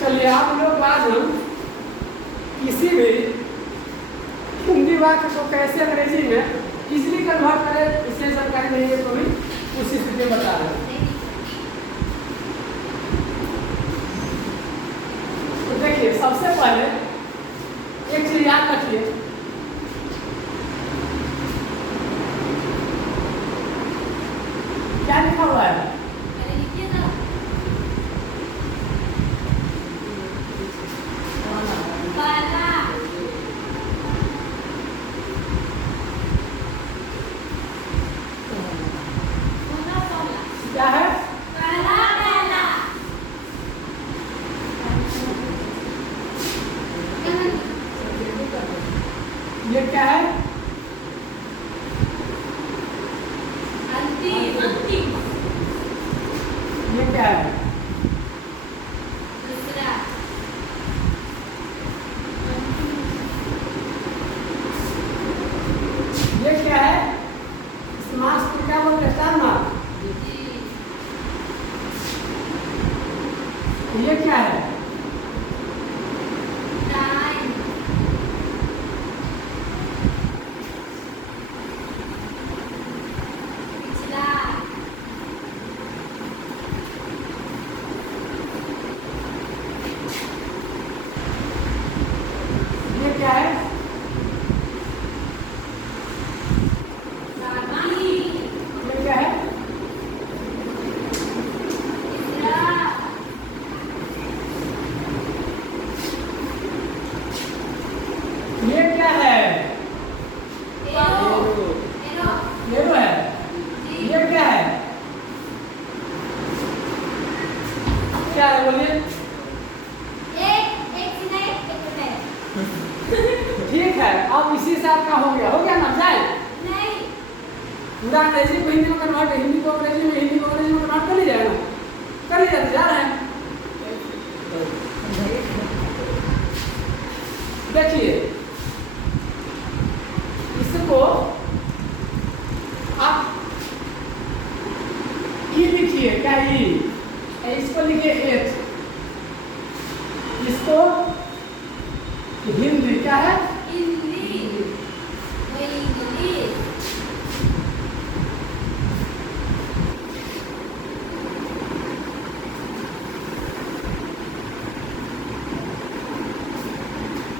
चलिए आप लोग आज हम किसी भी हिंदी वाक्य को कैसे अंग्रेजी में इजीली कन्वर्ट करें, इससे जानकारी नहीं है तो भी उसी स्थिति में बता रहे हैं। तो देखिए सबसे पहले एक चीज याद रखिए, क्या लिखा हुआ है? क्या है? ये क्या है? ये क्या है? ये क्या है? इस मार्क्स को क्या बोलते हैं? Star mark. ये क्या है? ये क्या है? ये क्या है? ये क्या है? येलो है। ये क्या है? क्या है बोलिए? ठीक है, अब इसी से आपका हो गया ना जाए? पूरा अंग्रेजी को हिंदी में कन्वर्ट, हिंदी को अंग्रेजी में, हिंदी को अंग्रेजी में कन्वर्ट कर ली जाएगा, कर ली जाते जा रहे हैं। देखिए इसको आप ई लिखिए, क्या ई? इसको लिखिए एच, इसको हिंदी क्या है?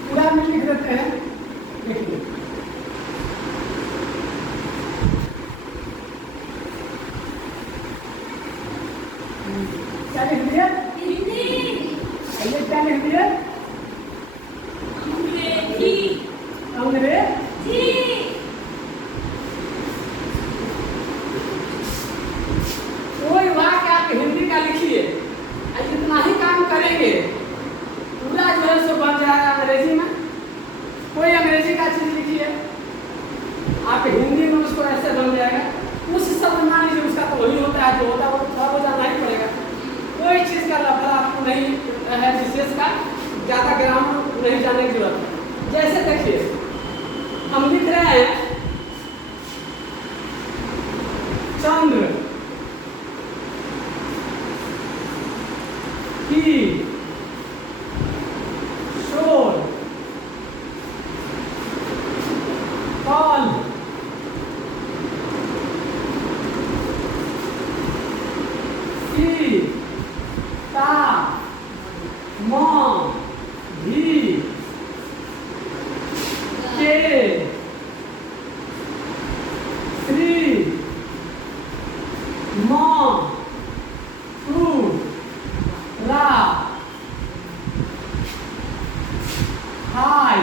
पूरा में लिख देते हैं। देखिए क्या लिख दिया? ये क्या लिख दिया? अंग्रेजी। कोई वाक्य आप हिंदी का लिखिए, इतना ही काम करेंगे पूरा जो है सो बन जाएगा अंग्रेजी में। कोई अंग्रेजी का चीज लिखिए, आप हिंदी में उसको ऐसे बन जाएगा। उस शब्द मान लीजिए उसका तो वही होता है जो होता है, वो थोड़ा बहुत जानना ही पड़ेगा। कोई चीज का लफड़ा आपको नहीं है, विशेष का ज्यादा ग्रामर नहीं जानने की जरूरत है। जैसे देखिए हम लिख रहे हैं चंद्र की शोर कल सीता माँ भी के श्री माँ तू रा हाय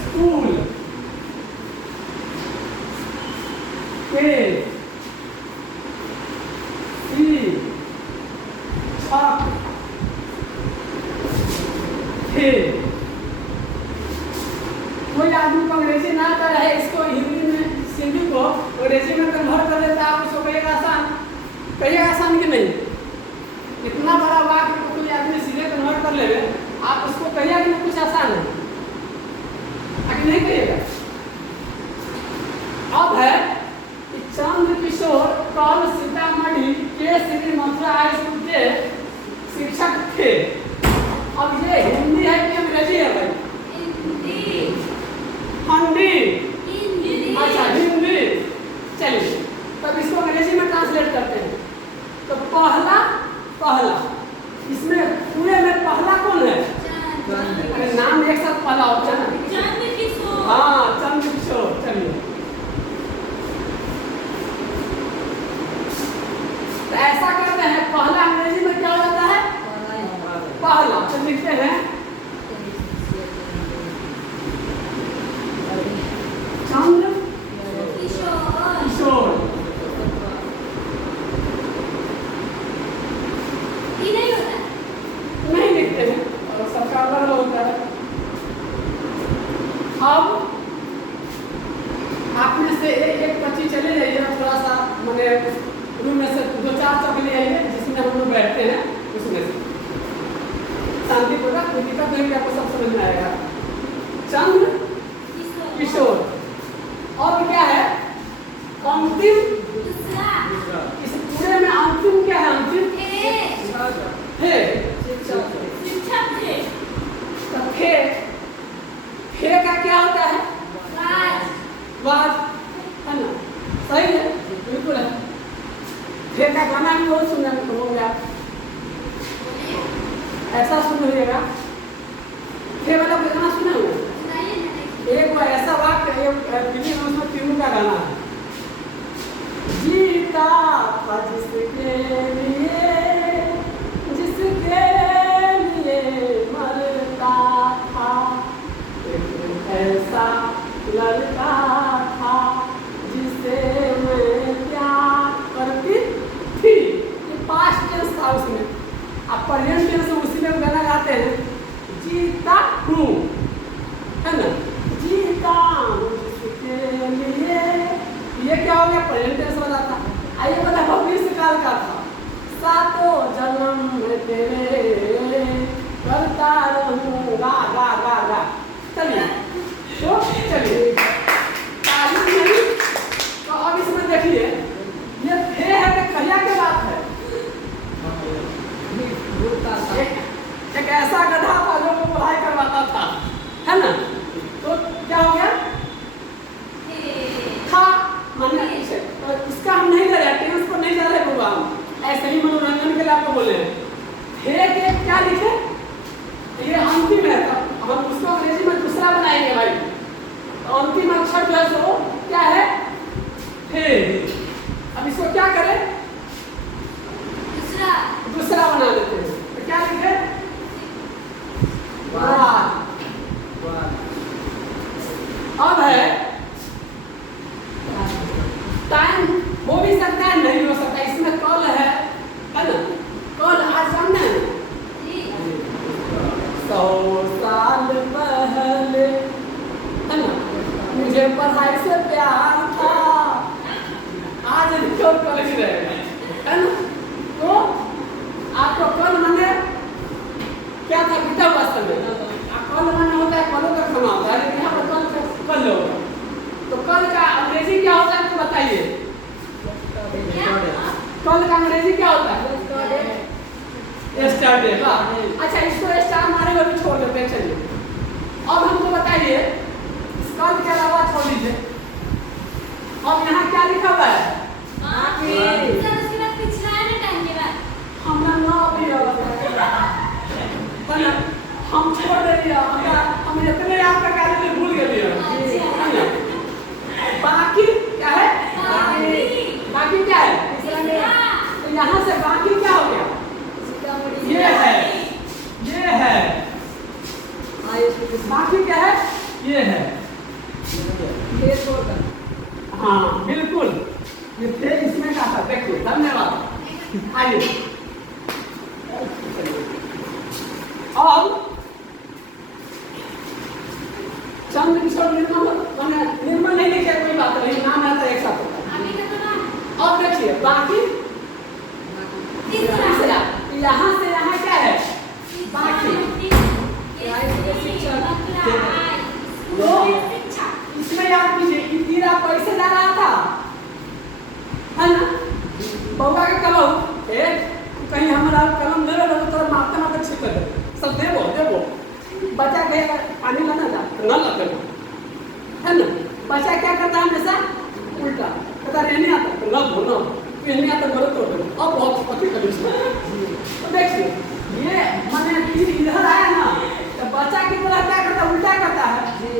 स्कूल के सी छक थे। कोई आदमी को अंग्रेजी ना आता है, इसको हिंदी में सिंधी को अंग्रेजी में कन्वर्ट कर देता है, आप उसको कहिएगा आसान कि नहीं? इतना बड़ा वाक्य को कोई आदमी सीधे कन्वर्ट कर ले, आप उसको कहिएगा कि कुछ आसान है, आगे नहीं कहिएगा। अब है कि चंद्र किशोर कल सीतामढ़ी के श्री मथुरा हाई स्कूल के शिक्षक थे। अब ये हिंदी है कि अंग्रेजी है भाई? हिंदी। अच्छा हिंदी। चलिए तब इसको अंग्रेजी में ट्रांसलेट करते हैं। तो पहला इसमें पूरे में पहला कौन है? अरे नाम एक साथ पहला होता है ना? हाँ चंद्रकिशोर। चलिए तो ऐसा करते हैं, पहला अंग्रेजी में क्या हो जाता है? पहला। तो लिखते हैं चंद्र किशोर। नहीं लिखते हैं और सबका अलग होता है। अब आप में से एक बच्ची चले जाइए, थोड़ा सा मैंने रूम में से 2-4 चौक ले आइए जिसमें हम लोग बैठते हैं, उसमें से शांतिपूर्वक, कोई दिक्कत नहीं, आपको सब समझ में आएगा। चंद्र किशोर। और क्या है? अंतिम। इस पूरे में अंतिम क्या है? अंतिम है थे का क्या होता है? वाज है ना? सही है, बिल्कुल है। थे का गाना भी बहुत सुनने को होंगे आप, ऐसा सुन लीजिएगा। थे वाला कोई गाना सुने हुए? एक बार ऐसा वाक्य उसमें तीनों का गाना है। जीता था जिसके लिए मरता था, ऐसा लड़का था जिसे मैं प्यार करती थी। ये पास्ट टेंस था उसमें। आप प्रेजेंट टेंस उसी में गाना गाते हैं, जीता हूँ, है ना? जीता हूँ जिसके लिए, ये क्या हो गया? प्रेजेंट टेंस हो जाता। आइए बता, भविष्य काल का था। सातों जन्म में तेरे करता रहूँगा, गा गा गा। चलिए तो चलिए तारीफ नहीं। तो अब इसमें देखिए, ये थे है कि कहिया के बात है? एक ऐसा गधा था जो पढ़ाई करवाता था, है ना? तो क्या हो गया? था मानना पीछे। तो इसका हम नहीं ले रहे, टेंस को नहीं जा रहे होगा, हम ऐसे ही मनोरंजन के लिए आपको बोले थे के क्या लिखे? ये अंतिम है, तो हम उसको अंग्रेजी में दूसरा बनाएंगे भाई। तो अंतिम अक्षर जो है सो क्या है? थे। अब इसको क्या करें? दूसरा बना देते हैं। तो क्या लिखे? अब है टाइम, हो भी सकता है नहीं हो सकता। इसमें कल है ना? कल आज सामने है 100 साल पहले, है ना? मुझे पढ़ाई से प्यार था, आज क्यों कल ही रहेगा, है ना? तो आपको कल माने क्या था? बीता हुआ समय। कल माने होता है कलों का समय होता है, लेकिन यहाँ पर कल होगा। तो कल का अंग्रेजी क्या होता है तो बताइए? कल का अंग्रेजी क्या होता है? यस्टरडे। अच्छा, इसको स्टार मारे और छोड़ देते हैं। चलिए अब हमको बताइए, कल के अलावा छोड़ लीजिए। अब यहाँ क्या लिखा हुआ है? हम छोड़ देंगे, हम इतने आपका कार्य भूल गए। बाकी क्या है? बाकी क्या है? तो यहाँ से बाकी क्या हो गया? ये है बाकी क्या है? ये है। हाँ बिल्कुल, ये थे इसमें का था। देखिए, धन्यवाद। आइए अब चंद्रकिशोर निर्मल नहीं लिखे, कोई बात नहीं, नाम आता एक साथ होता है। अब देखिए बाकी तीसरा, यहाँ से यहाँ क्या है? बाकी। तो इसमें याद कीजिए, इंदिरा पैसे ला रहा था, है ना? बउआ के कलम ए कहीं हमारा कलम दे रहे तो तोरा मारते मारते छिप दे सब देबो बच्चा के पानी लाना था न लाते है ना बच्चा क्या करता है हमेशा उल्टा कहता रहने आता तो न बोलो पहले आता बोलो तो अब बहुत पति कर तो देखिए ये माने तीर इधर आया ना तो बच्चा की तरह क्या करता उल्टा करता है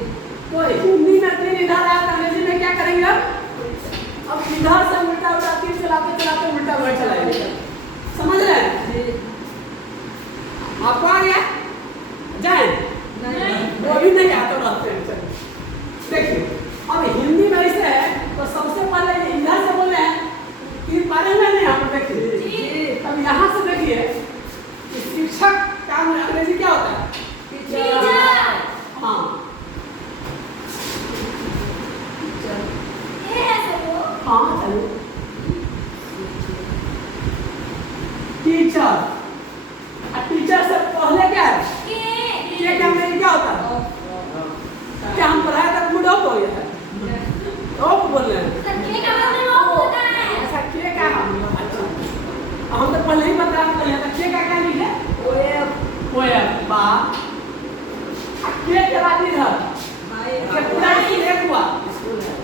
तो हिंदी में तीर इधर आया तो अंग्रेजी में क्या करेंगे अब इधर से उल्टा उल्टा तीर चलाते चलाते उल्टा वही चलाएंगे समझ रहे हैं आपको आ गया जाए वो भी नहीं आता रहते हैं देखिए अब हिंदी में ऐसे है तो सबसे पहले इधर से बोले हैं कि पारे में नहीं हम देखिए अब यहाँ से देखिए शिक्षक का अंग्रेजी क्या होता है टीचर हाँ हाँ चलो टीचर टीचर से पहले क्या है के का अंग्रेजी क्या होता है क्या हम पढ़ाया तक मूड ऑफ हो गया है ऑफ बोल रहे हैं के का मतलब ऑफ होता है ऐसा के का अच्छा हम तो पहले ही बता रहे हैं के का क्या लिखे ओए बा के बाद इधर के पूरा स्कूल एक हुआ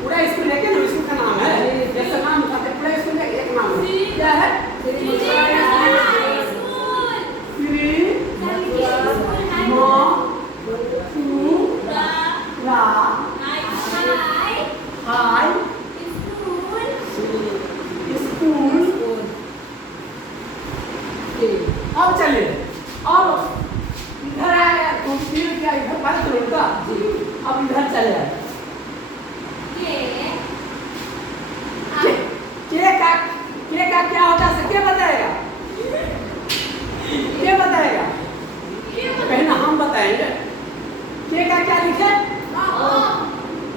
पूरा स्कूल एक है ना स्कूल का नाम है जैसे नाम था पूरा स्कूल का एक नाम है क्या है अब चलिए अब इधर आया तो फिर क्या इधर बात करूँगा अब इधर चले आए के का क्या होगा से क्या बताएगा क्या बताएगा कहीं ना हम बताएंगे के का क्या लिखे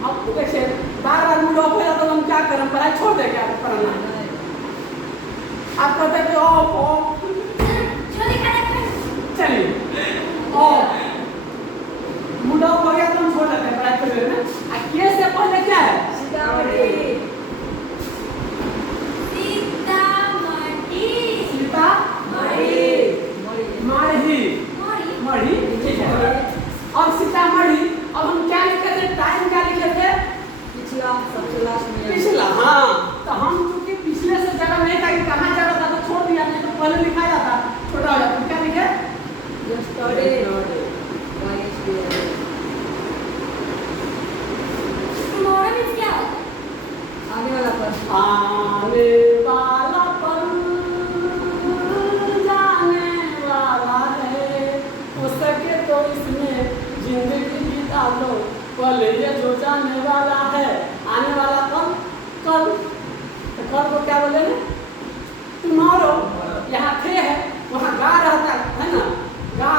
अब देखिए बार बार मूड ऑफ हो जाता तो हम क्या करें पढ़ाई छोड़ देंगे आप पढ़ना आप कहते हैं ऑफ चलिए और मूड ऑफ हो गया तो हम छोड़ देते हैं पढ़ाई कर रहे हैं के से पहले क्या है सीतामढ़ी मढ़ी ठीक है अब सीतामढ़ी अब हम क्या लिखे थे टाइम क्या लिखे थे पिछला सबसे लास्ट में पिछला हाँ तो हम क्योंकि पिछले से जगह नहीं था कि कहाँ जा रहा था तो छोड़ दिया नहीं तो पहले लिखा जाता छोटा हो जाता क्या लिखे आने वाला पर जाने वाला है हो सके तो इसमें जिंदगी बिता लो कल ये जो जाने वाला है आने वाला पल कल तो कल को क्या बोले टुमारो यहाँ थे है वहाँ गा रहता है ना गा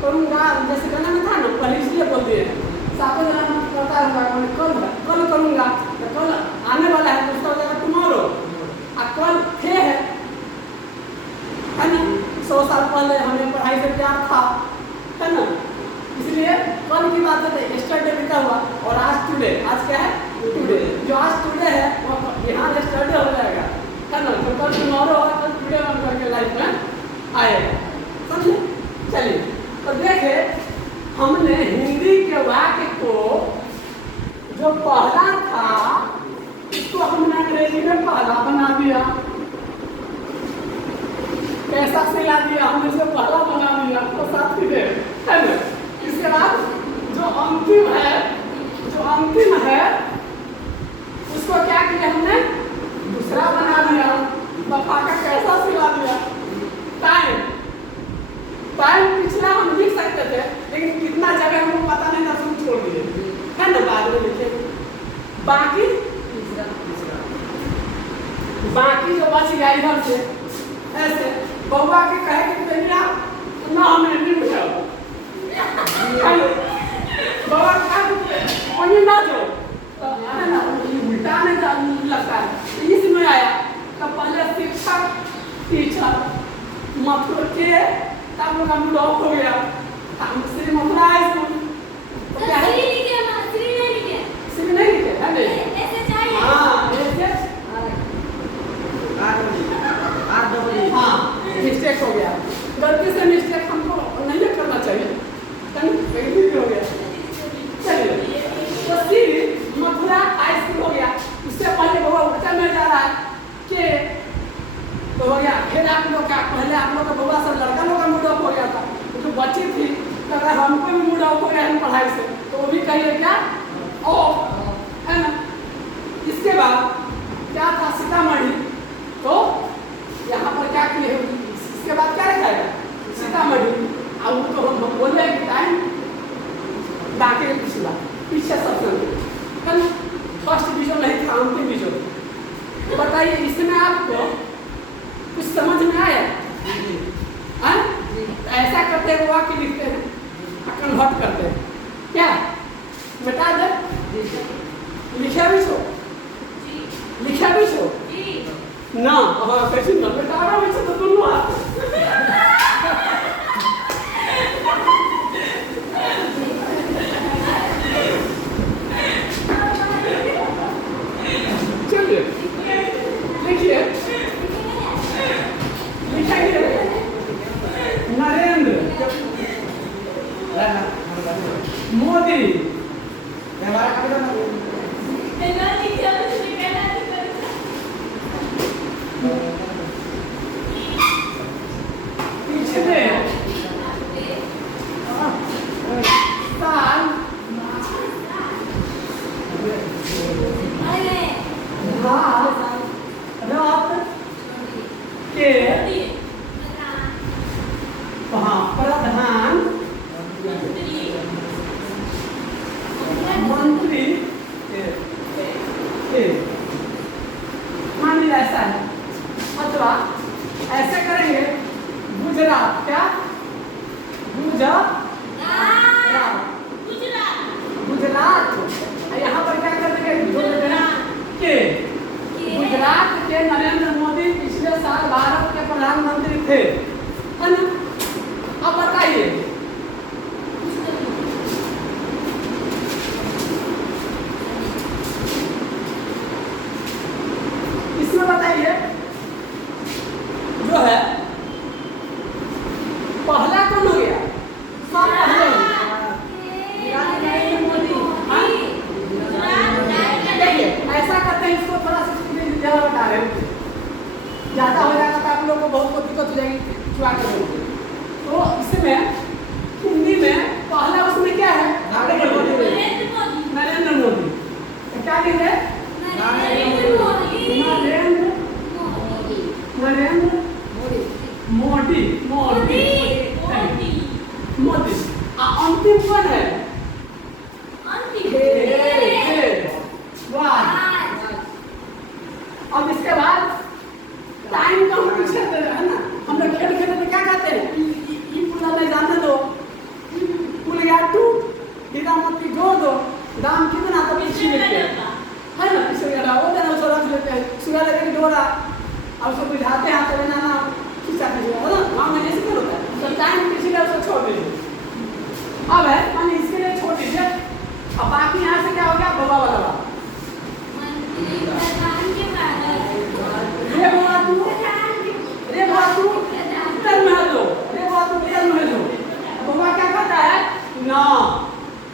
करूँगा जैसे गाना में था ना पहले इसलिए बोल दिए सातों जन करता रहूँगा कल करूँगा तो कल आने वाला है तो उसका हो जाएगा टुमारो और कल थे है ना 100 साल पहले हमें पढ़ाई से प्यार था है ना इसलिए कल की बात है यस्टरडे लिखा हुआ और आज टुडे आज क्या है टुडे जो आज टुडे है वो यहाँ यस्टरडे हो जाएगा है ना तो कल टुमारो और कल टुडे बन करके लाइफ में आएगा समझे चलिए तो देखे हमने हिंदी के वाक्य को जो पहला था इसको हमने अंग्रेजी में पहला बना दिया कैसा सिला दिया हमने इसे पहला बना दिया तो साथी है ना इसके बाद जो अंतिम है उसको क्या किया हमने दूसरा बना दिया बफा का कैसा सिला दिया टाइम पिछला हम लिख सकते थे लेकिन कितना जगह हमको पता नहीं था हम छोड़ दिए है ना बाद में लिखे बाकी जो बच गया इधर से ऐसे बउआ के कहे कि बेटा ना हमें नहीं उठाओ बउआ का कोई ना जो है ना उल्टा नहीं लगता है इसमें आया तो पहले शिक्षक टीचर मतलब के तब लोग हम लॉक हो गया हम श्री मथुरा है तो क्या है श्री नहीं लिखे है नहीं ऐसे चाहिए हां ऐसे तो हो गया। फिर आप लोग का पहले आप लोग का बउआ सब लड़का लोग का मूड ऑफ हो गया था, तो जो बच्ची थी तो अगर हमको भी मूड ऑफ हो गया इन पढ़ाई से तो वो भी कहिए क्या ऑफ, है ना। इसके बाद क्या था सीतामढ़ी, तो यहाँ पर क्या किए, इसके बाद क्या रखा है सीतामढ़ी। अब वो तो हम बोले कि टाइम डाके पिछला पीछे सब है ना, फर्स्ट डिवीजन नहीं था अंतिम डिवीजन। बताइए इसमें आपको कुछ समझ में आया? ऐसा करते हैं वाक्य लिखते हैं, कन्वर्ट करते हैं, क्या बता दे लिखा भी छो, लिखा भी छो ना, हाँ कैसे ना बेटा भी छो तो दोनों हाथ चलिए लिखिए, लिखिए नरेंद्र मोदी, पिछले साल भारत के प्रधानमंत्री मान लीजिए ऐसा है, अथवा ऐसे करेंगे गुजरात, क्या गुजरात, गुजरात यहाँ पर क्या कर देंगे के गुजरात के नरेंद्र मोदी पिछले साल भारत के प्रधानमंत्री थे, है ना। अब बताइए इसमें बताइए जो है पहला कौन हो गया, सब पहले देखिए ऐसा करते हैं, इसको थोड़ा सा ज्यादा बता रहे हैं, ज्यादा हो जाएगा तो आप लोगों को बहुत दिक्कत हो जाएगी चुआ के। तो इसमें हिंदी में पहला उसमें क्या है नरेंद्र मोदी, तो क्या लिखे नरेंद्र मोदी, मोदी मोदी। अंतिम कौन है अब इसके बाद टाइम का हम पीछे दे रहे हैं ना, हम लोग खेल खेलते तो क्या कहते हैं ये पूरा नहीं जाने दो, पुल गया टूट, हीरा मोती जोड़ दो, दाम कितना तो पीछे लेते हैं, है ना, पीछे गया वो देना उसको रख लेते हैं, सुगा लगे डोरा और उसको बुझाते हैं तो ना ना खींचा दीजिए, है ना, गाँव में ऐसे होता है। तो टाइम पीछे उसको छोड़ दीजिए। अब है मानी इसके लिए छोड़ दीजिए। अब बाकी यहाँ से क्या हो गया बाबा वाला बात, रे बाबू उत्तर में लो, रे बाबू उत्तर में लो। बाबा क्या कहता है ना,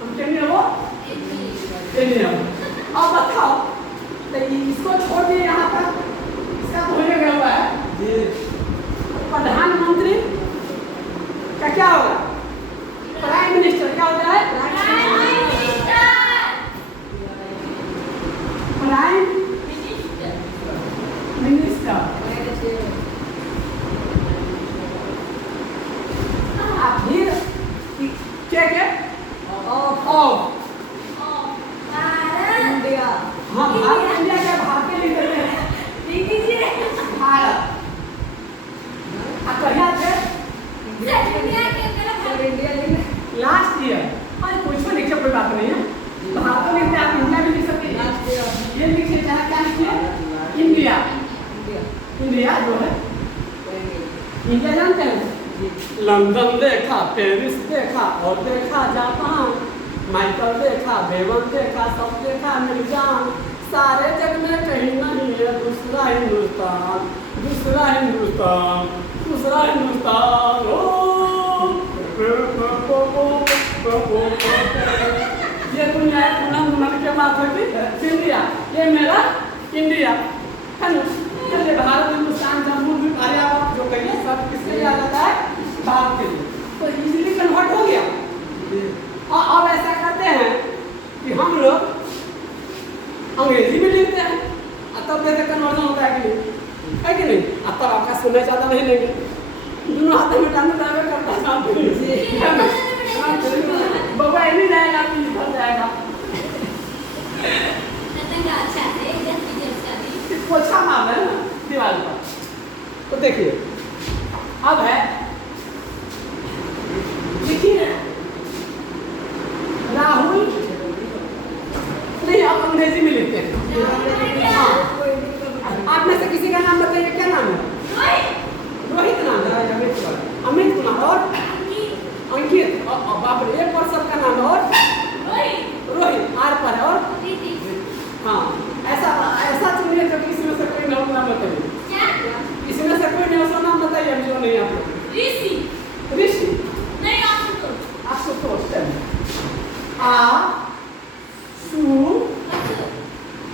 हम कहने वो अब बताओ तो इसको छोड़ दिए यहाँ पर, इसका तो होने गया हुआ है प्रधानमंत्री का क्या होगा, प्राइम मिनिस्टर क्या होता है, प्राइम मिनिस्टर। फिर क्या क्या इंडिया, हाँ भारत इंडिया क्या भारतीय लिख देते हैं भारत, कहिया थे लास्ट ईयर, अरे कुछ भी लिखिए कोई बात नहीं है, भारत में लिखते आप इंडिया भी लिख सकते हैं, ये लिखिए चाहे क्या लिखिए इंडिया, इंडिया जो है इंडिया जानते हैं, लंदन देखा, पेरिस देखा और देखा जापान, माइकल देखा, बेवन देखा, सब देखा मिर्जान, सारे जग में कहीं नहीं है दूसरा हिंदुस्तान, दूसरा हिंदुस्तान, दूसरा हिंदुस्तान। ये दुनिया पूनम के बात होती इंडिया, ये मेरा इंडिया है ना। चलिए भारत, हिंदुस्तान, जम्मू, आर्यावर्त जो कहिए सब किसके लिए आ जाता है? भारत के लिए। तो इजीली कन्वर्ट हो गया। और अब ऐसा करते हैं कि हम लोग अंग्रेजी में लिखते हैं, तब जैसे कन्वर्जन होता है कि नहीं, है कि नहीं? अब तब आपका सुनना ज़्यादा नहीं लेंगे, दोनों हाथों में टांग करता बाबा नहीं जाएगा, भर जाएगा। पोछा मार रहे हैं ना दीवार पर। तो देखिए अब है, देखिए राहुल नहीं, आप अंग्रेजी में लिखते हैं। हाँ, आप में से किसी का नाम बताइए, क्या नाम है? रोहित नाम है, अमित कुमार और अंकित, बाप रे, एक और सबका नाम है, और रोहित आर पर है, और हाँ, ऐसा चुनिए जो किसी में से कोई नाम ना बताइए। किसी में से कोई नहीं उसका नाम बताइए, जो नहीं आपको। ऋषि नहीं, Ashutosh.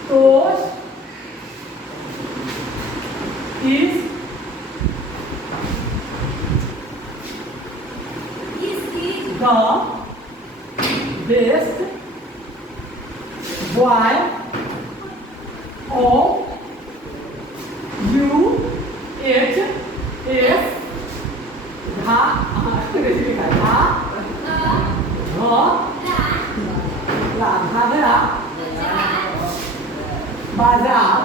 तोष is the best boy of you it is बाजार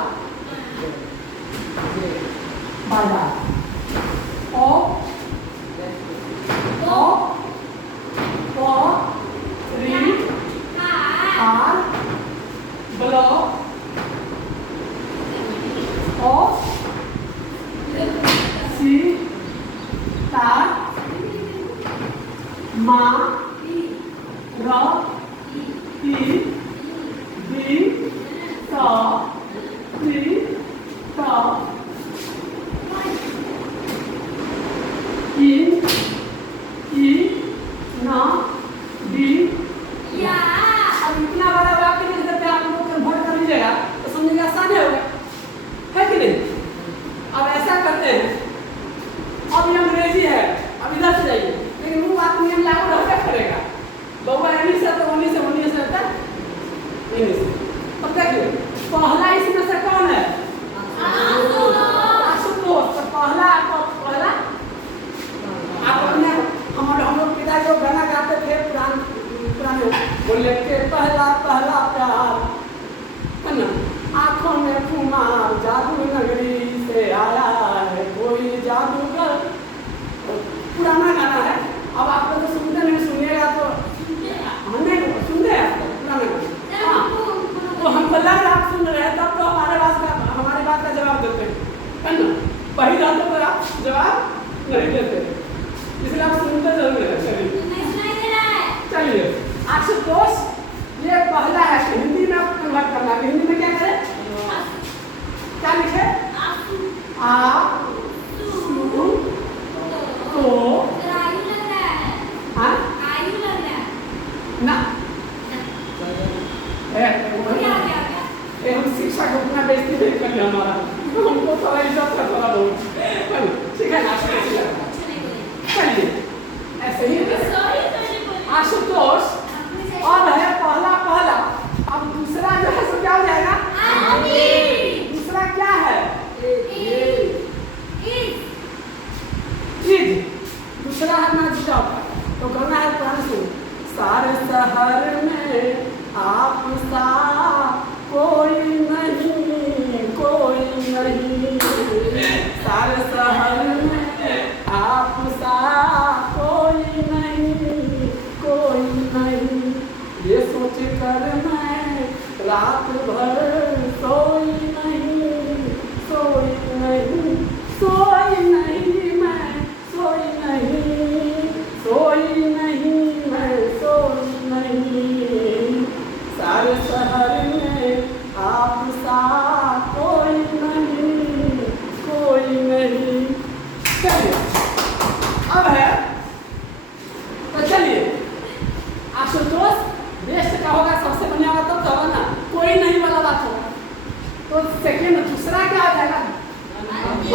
सारे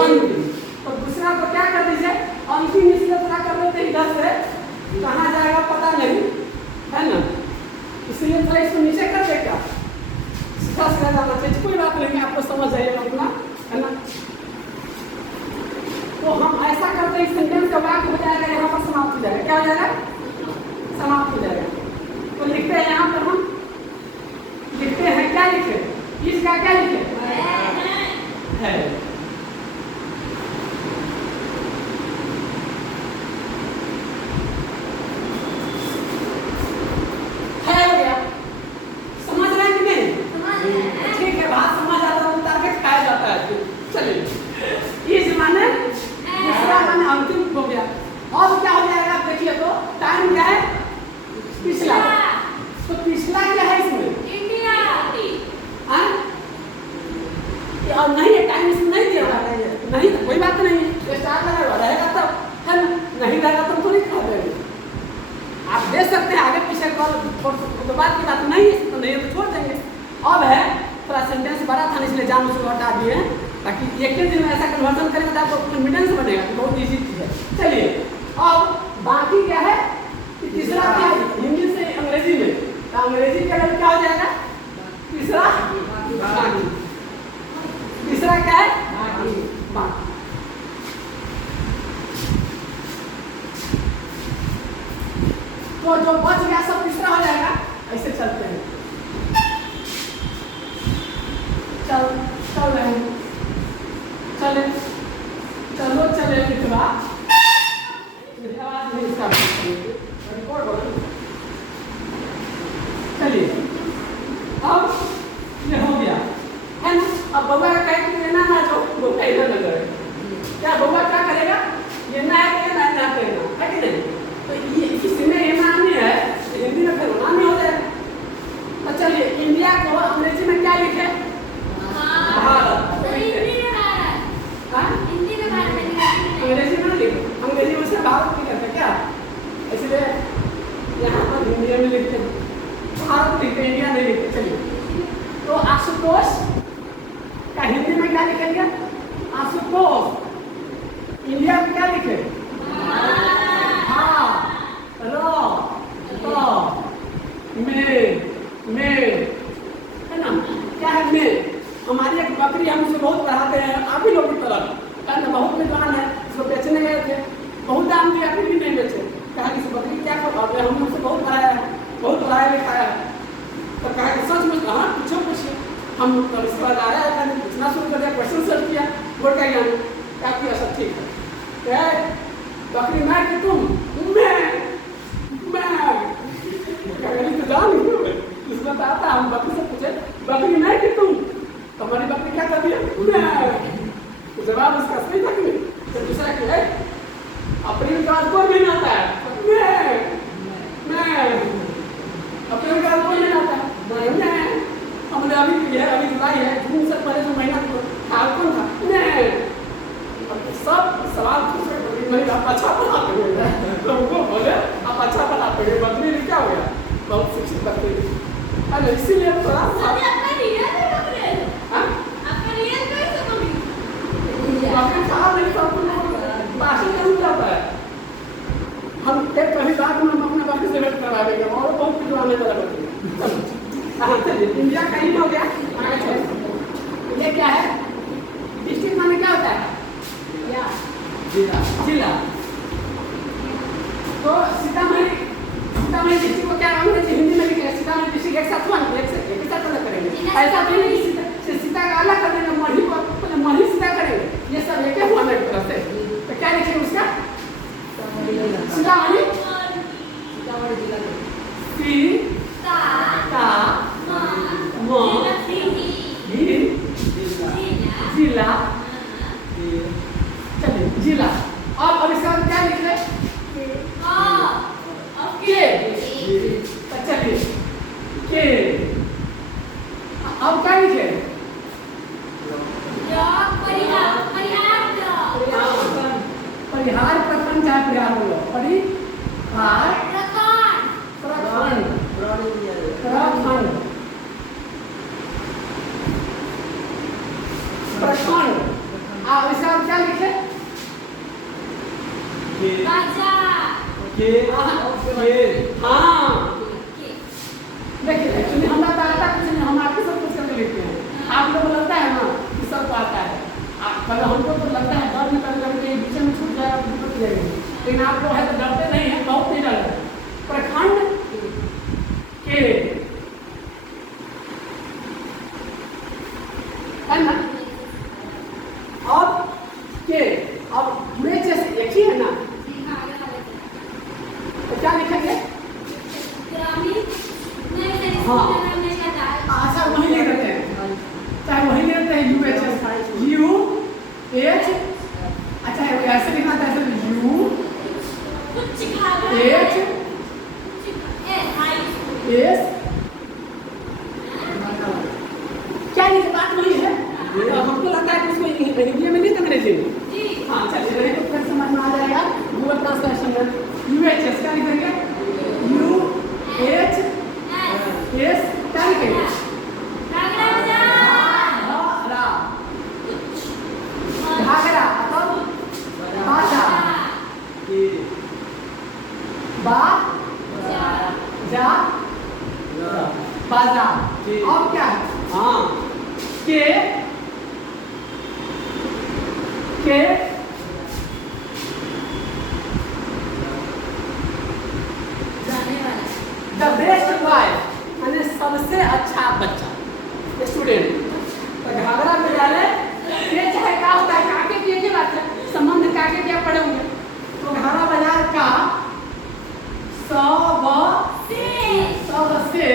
अंतिम। तो दूसरा को क्या कर दीजिए, अंतिम इसलिए थोड़ा कर देते इधर से, कहाँ जाएगा पता नहीं है ना, इसलिए थोड़ा इसको नीचे कर दे क्या, सीधा सीधा जाना चाहिए, कोई बात नहीं, आपको समझ जाइएगा अपना, है ना। तो हम ऐसा करते हैं, इस सेंटेंस का वाक्य हो जाएगा, यहाँ पर समाप्त हो जाएगा, क्या हो जाएगा, समाप्त हो जाएगा। तो लिखते हैं यहाँ पर, हम लिखते हैं, क्या लिखे, इसका क्या लिखे है, हो गया। समझ रहे हैं कि नहीं, ठीक है, बात समझ आता है, उतार के खाया जाता है। चलिए, इस माने दूसरा माने अंतिम हो गया। अब क्या हो जाएगा आप देखिए, तो टाइम क्या है, पिछला, तो पिछला क्या है इसमें, इंडिया, और नहीं है टाइम इसमें नहीं दिया हुआ है, नहीं तो कोई बात नहीं, स्टार्ट लगा रहेगा तब, है ना, नहीं रहेगा तो थोड़ी खा देंगे, आप दे सकते हैं आगे पीछे कॉल, तो बात की बात नहीं है, तो नहीं तो छोड़ देंगे। अब है थोड़ा सेंटेंस बड़ा था इसलिए जान उसको हटा दिए, ताकि एक ही दिन में ऐसा कन्वर्जन करेंगे तो आपको कॉन्फिडेंस बनेगा, तो बहुत ईजी चीज है। चलिए, अब बाकी क्या है, तीसरा क्या है, हिंदी से अंग्रेजी में, तो अंग्रेजी के अंदर क्या हो जाएगा, तीसरा बाकी, तीसरा क्या है, बाकी। तो जो बच गया सब तीसरा हो जाएगा, ऐसे चलते हैं, चल चल रहे हैं, चले चलो चले मित्रा, मेरी आवाज नहीं इसका रिकॉर्ड हो, चलिए, अब ये हो गया है ना। अब बउआ का कह के लेना ना, जो बउआ इधर न करे, क्या बउआ क्या करेगा, ये ना है कि ना करेगा, है कि नहीं, तो ये किसी में ये माननी है, हिंदी में फिर होना नहीं हो जाएगा। तो चलिए, इंडिया को अंग्रेजी में क्या लिखे, भारत, अंग्रेजी में लिखो, अंग्रेजी में से भारत नहीं करते क्या, इसलिए यहाँ पर हिंदी में लिखते हैं, भारत लिखते, इंडिया नहीं लिखते। चलिए, तो आशुतोष का हिंदी में क्या लिखेंगे, आशुतोष, इंडिया में क्या लिखे, है ना, क्या है में, हमारी एक बकरी, हम उसे बहुत पढ़ाते हैं, आप ही लोग की तरह, कहना बहुत विद्वान है, उसको बेचने गए थे, बहुत दाम दिया फिर भी नहीं बेचे, कहा कि इस बकरी क्या करवाते हैं, हमने उसे बहुत पढ़ाया है, बहुत पढ़ाया लिखाया है, तो कहा कि सच में, हाँ पूछो पूछिए, हम इसके बाद आया है, मैंने पूछना शुरू कर दिया, क्वेश्चन सर्च किया, बोल का ज्ञान क्या किया, सब ठीक है, क्या बकरी मैं कि तुम, मैं तो जान इसमें तो आता, हम बकरी से पूछे बकरी मैं कि तुम, हमारी बकरी क्या कर दिया, मैं, जवाब उसका सही था कि नहीं, तो दूसरा क्या है, अपनी बात कोई भी नहीं आता है, मैं अपने बात कोई नहीं आता है, मैं हमने अभी है, अभी जुलाई है, जून से पहले जो महीना था कौन था, मैं सब सवाल पूछे, नहीं आप अच्छा बनाते हुए, तो उनको बोले आप अच्छा बनाते हुए, बकरी क्या हो गया, बहुत शिक्षित बकरी, अरे इसीलिए थोड़ा हम एक कभी बात में हम अपने बाकी से वेट करवा देंगे, और बहुत कुछ आने वाला बकरी। इंडिया का ही हो गया, ये क्या है, डिस्ट्रिक्ट माने क्या होता है, जिला, तो सीतामढ़ी डिस्ट्रिक्ट को क्या अंग्रेजी हिंदी में लिखेंगे, सीतामढ़ी डिस्ट्रिक्ट एक साथ एक साथ अलग करेंगे, ऐसा तो नहीं सीता का अलग कर देंगे, मढ़ी को मढ़ी सीता करेंगे, ये सब एक हुआ मेरी तरफ से, तो क्या लिखेंगे उसका, सीतामढ़ी जिला, चलिए जिला, अब इसका क्या लिख रहे, चलिए के, अब क्या लिखे, परिहार प्रखंड, चाहे परिहार बोलो, परिहार प्रखंड, इसका आप क्या लिखे? बाजा। हाँ देखिए एक्चुअली हम आता है कुछ नहीं, हम आपके सब कुछ करके लिखते हैं। आप लोग को लगता है ना कि सबको आता है, कल हमको तो लगता है डर में कभी बीच में छूट जाएगा छूट जाएगी, लेकिन आप लोग है तो डरते नहीं है, बहुत नहीं डर। प्रखंड के है ना, अब के अब UHS एक ही है ना, तो क्या लिखेंगे? हाँ अच्छा वही लिख देते हैं, चाहे वही लिख देते हैं UHS UH, अच्छा ऐसे लिखना था, ऐसे UH S क्या ये बात वही है? हमको लगता है कि उसको हिंदी में नहीं अंग्रेजी में। हाँ चलिए मेरे को फिर समझ में आ जाएगा गूगल ट्रांसलेशन में। UHS क्या लिखेंगे? UHS क्या लिखेंगे? घाघरा मतलब बाजा, जा बाजा। अब क्या है? हाँ के द बेस्ट बॉय यानी सबसे अच्छा बच्चा स्टूडेंट। तो घाघरा विद्यालय ये चाहे क्या होता है, काके की एक बात है, संबंध काके क्या पढ़े होंगे, तो घाघरा बाजार का सबसे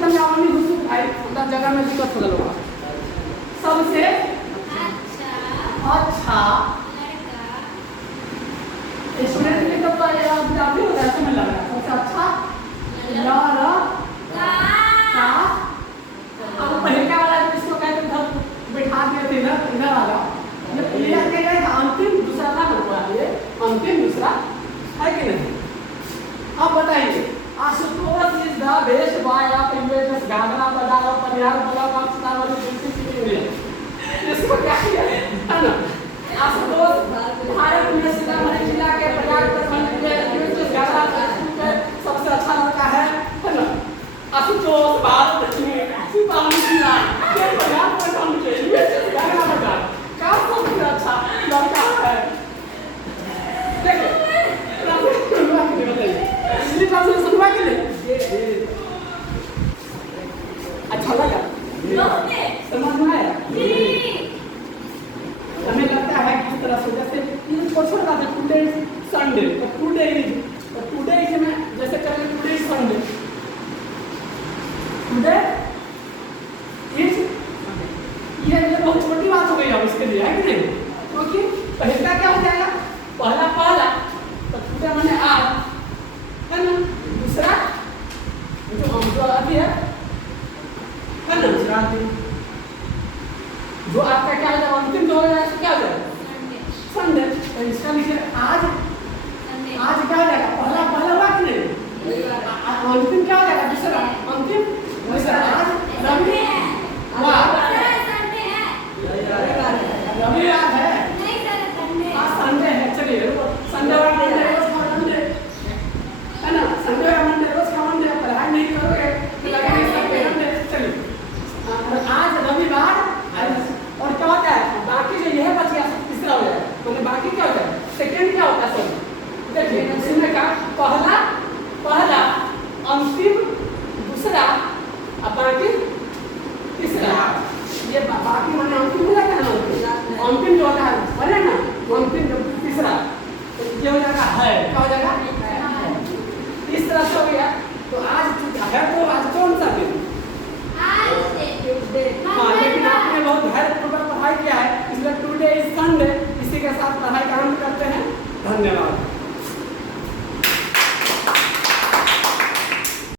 पंजाबी घुसू भाई उधर जगह में दिक्कत हो गया। सबसे अच्छा स्टूडेंट के तो पंजाबी होता है, समझ लग रहा है। सबसे अच्छा अब पहले क्या वाला इसको कहते थे, बैठा दिए थे इधर वाला, ये क्लियर किया गया था। अंतिम दूसरा था ना, ये अंतिम दूसरा है कि नहीं? अब बताइए Ashutosh is the best boy of UHS Ghaghra Bazaar और Parihar block of Sitamarhi district में। इसको क्या किया है ना, आशुतोष भारत में सीतामढ़ी जिला के परिहार प्रखंड के UHS घाघरा के सबसे अच्छा लड़का है ना। आशुतोष भारत में सीतामढ़ी जिला के परिहार प्रखंड के UHS घाघरा बाजार का सबसे अच्छा लड़का है। देखिए सुनवा के लिए अच्छा लगा, समझ में आया? हमें लगता है किस तरह से, जैसे क्वेश्चन था टुडे संडे, तो टुडे इज में जैसे करेंगे टुडे संडे, टुडे इज ये बहुत छोटी बात हो गई अब इसके लिए, है कि नहीं? क्योंकि पहला क्या हो जाएगा, पहला तो टुडे माने आज है ना, दूसरा जो अभी है ना दूसरा जो आपका क्या हो जाएगा, अंतिम जो हो जाएगा क्या हो जाएगा? संडे। तो इसका लिखे आज क्या हो जाएगा? पहला हुआ कि नहीं? अंतिम क्या हो जाएगा? दूसरा अंतिम दूसरा आज रविवार है, आज संडे है। चलिए संडे और मंडे है ना, संडे और मंडे रोज का मंडे पढ़ाई नहीं करोगे तो लगेगा संडे मंडे। चलिए आज रविवार और क्या होता है बाकी जो यह बच गया तीसरा हो जाएगा, मतलब बाकी क्या होता है सेकंड क्या होता है? सब देखिए इसमें क्या पहला अंतिम दूसरा अब बाकी तीसरा, ये बाकी माने अंतिम हो जाता है ना, अंतिम जो होता है बोले ना अंतिम जो तीसरा तो ये हो जाएगा है, क्या हो जाएगा? इस तरह से हो गया। तो आज है तो आज कौन सा दिन? हाँ लेकिन आपने बहुत धैर्यपूर्वक पढ़ाई किया है, इसलिए टुडे इज संडे। इसी के साथ पढ़ाई का अंत करते हैं। धन्यवाद।